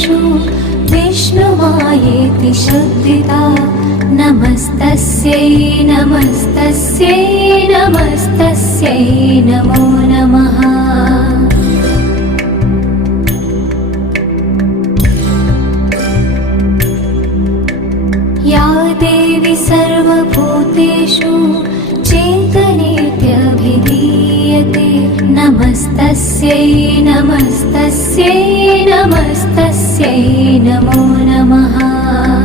भूतेषु विष्णुमायेति शुद्धिता नमस्तस्यै नमस्तस्यै नमस्तस्यै नमो नमः। या देवी सर्वभूतेषु चेतनेत्यभिधीयते नमस्तस्यै नमस्तस्यै नमस्तस्यै नमो नमः।